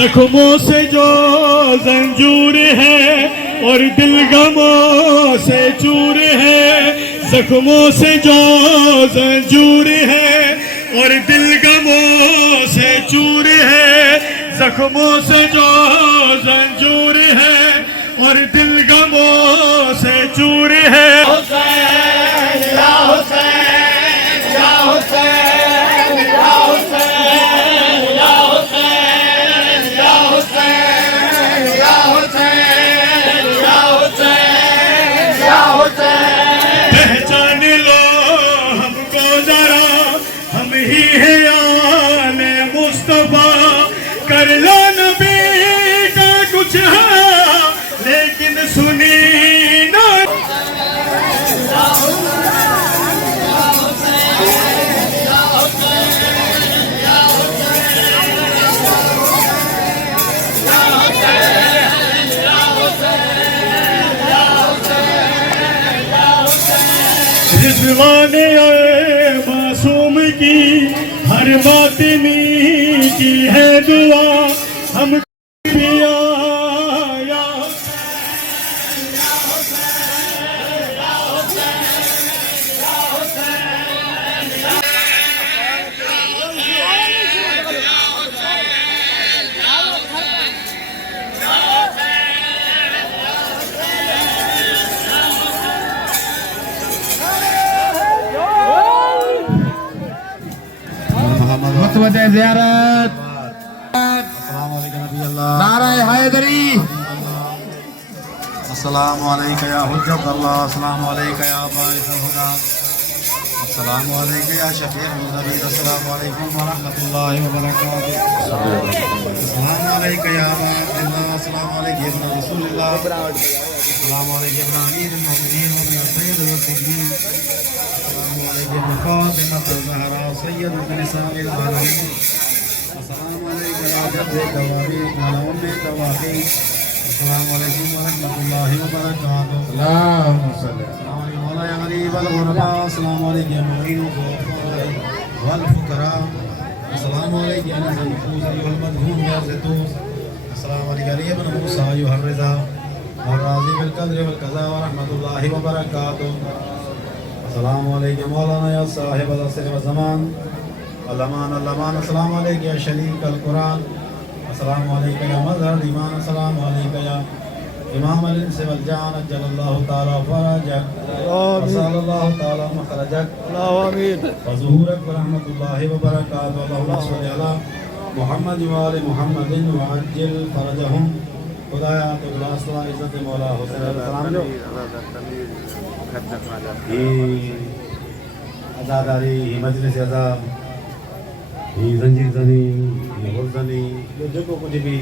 زخموں سے جو زنجور ہے اور دل غموں سے چور ہے، زخموں سے جو زنجور ہے اور دل غموں سے چور ہے، زخموں سے جو زنجور ہے اور دل غموں سے چور ہے۔ حسین یا حسین یا حسین یا حسین یا حسین یا حسین یا حسین یا حسین یا حسین، پہچان لو ہم کو ذرا، ہم ہی ہیں آل مصطفیٰ، کر لو نبی کا کچھ ہے لیکن سنی نہ۔ رضوان معصوم کی ہر باطنی کی ہے دعا، ہم بھی آیا خطبت زیارت، نعرہ حیدری، السلام علیکم یا حجت اللہ، السلام علیکم یا باعث الہدی، السلام علیکم یا شفیع المذنبین، السلام علیکم ورحمۃ اللہ وبرکاتہ، السلام علیکم یا ابا عبداللہ، السلام علیکم یا ابن رسول اللہ، السلام علیکم یا ابن امیر المؤمنین وابن سید المرسلین، السلام علیکم یا ابن فاطمہ الزہرا سید نساء العالمین، السلام علیکم یا جد التوابین وعلی ام التوابین، السلام علیکم ورحمۃ اللہ وبرکاتہ، اللہم صلی السلام علیکم مولا یا غریب الغرباء، السلام علیکم یا معین الفقراء والفقراء، السلام علیکم یا نزل النفوس ایھا المدہون یا زیتوس، السلام علیکم یا ابن موسیٰ ایھا الرضا والراضی بالقدر والقضاء ورحمۃ اللہ وبرکاتہ، السلام علیکم مولانا یا صاحب العصر والزمان الامان الامان، السلام علیکم یا شریک القرآن، السلام علیکم یا مظہر الایمان، السلام علیکم یا امام الانس والجان، اجل اللہ تعالی فرجک وصال اللہ تعالی مخرجک وظہورک ورحمۃ اللہ وبرکاتہ، اللہم صلی علی محمد وآل محمد وعجل فرجہم، خدایا تو بلاسلہ عزت مولا حسین علیہ السلام ہی عزاداری، ہی مجلس عزا، ہی زنجیر زنی، ہی غل زنی، جو کچھ بھی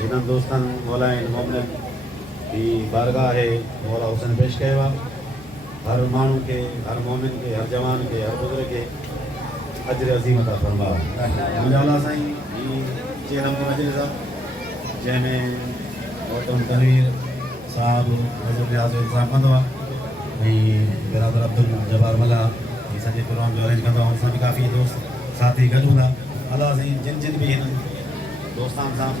انہاں دوستان مولائن مومنن ہی بارگاہ ہے مولا حسین پیش کہوا، ہر مانو کے، ہر مومن کے، ہر جوان کے، ہر بزرگ کے اجر عظیم عطا فرما۔ مجھے اللہ سائیں ہی چہرم کی مجلس جن میں محترم تنویر صاحب حضرت حاضر صاحب مندوا، برادر عبدالجبار ملا، یہ سجے پروگرام جو ارینج کرتا ہوں، بھی کافی دوست ساتھی گڈ ہوں اللہ سائیں جن جن بھی ہیں دوستان سان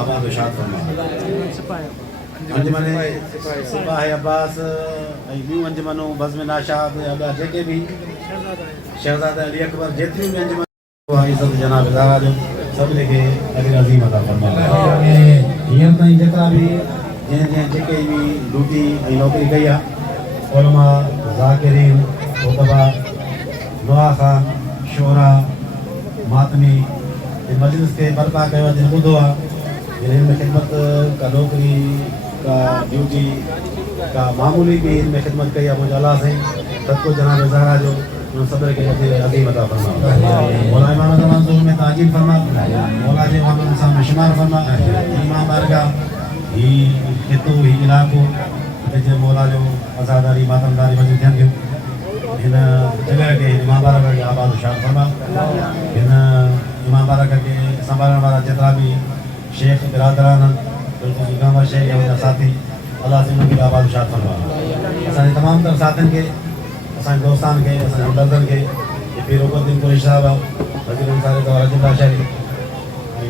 آباد و شاد فرما۔ انجمن سپاہ عباس بیوں انجمنوں بزم ناشاد ابا جے بھی شہزادہ علی اکبر جتنی بھی انجمن عزت جناب زہرا جو سب کے اجر عظیم عطا فرما۔ ہیر تائیں جترا بھی جن جن جے بھی ڈیوٹی نوکری کئی ہے، علماء، ذاکرین، خطبہ، دعا خان، شعرا، ماتمی، مجلس کے برپا کیا جن کو دعا جن میں خدمت کا نوکری کا ڈیوٹی کا معمولی بھی ان میں خدمت کیا، مجھے اللہ سے سب کو جناب زہرا جو صدر کے عظیم عطا فرما، مولا امام زمان ظہور میں تعجیل فرما، مولا جی محمد انسان میں شمار فرما، امام بارگاہ ہی خطو ہی علاقوں جن مولا جو ازاداری ماتمداری مجھے دھیان گئے ان جگہ کے امام بارگاہ کے آباد و شاد فرما، ان امام بارگاہ کے سنبھالنے والا جتنا بھی شیخ برادران بالکل گامر شیخ یا ساتھی اللہ سے ان کی آباد و شاد فرما، اسان تمام تر ساتھن کے، اسان دوستان کے، اسان ہمدردن کے، یہ پیر اوپر دن قریش صاحب وزیر انصار دور حجم شہری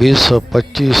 2025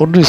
19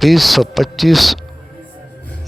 2025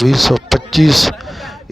2025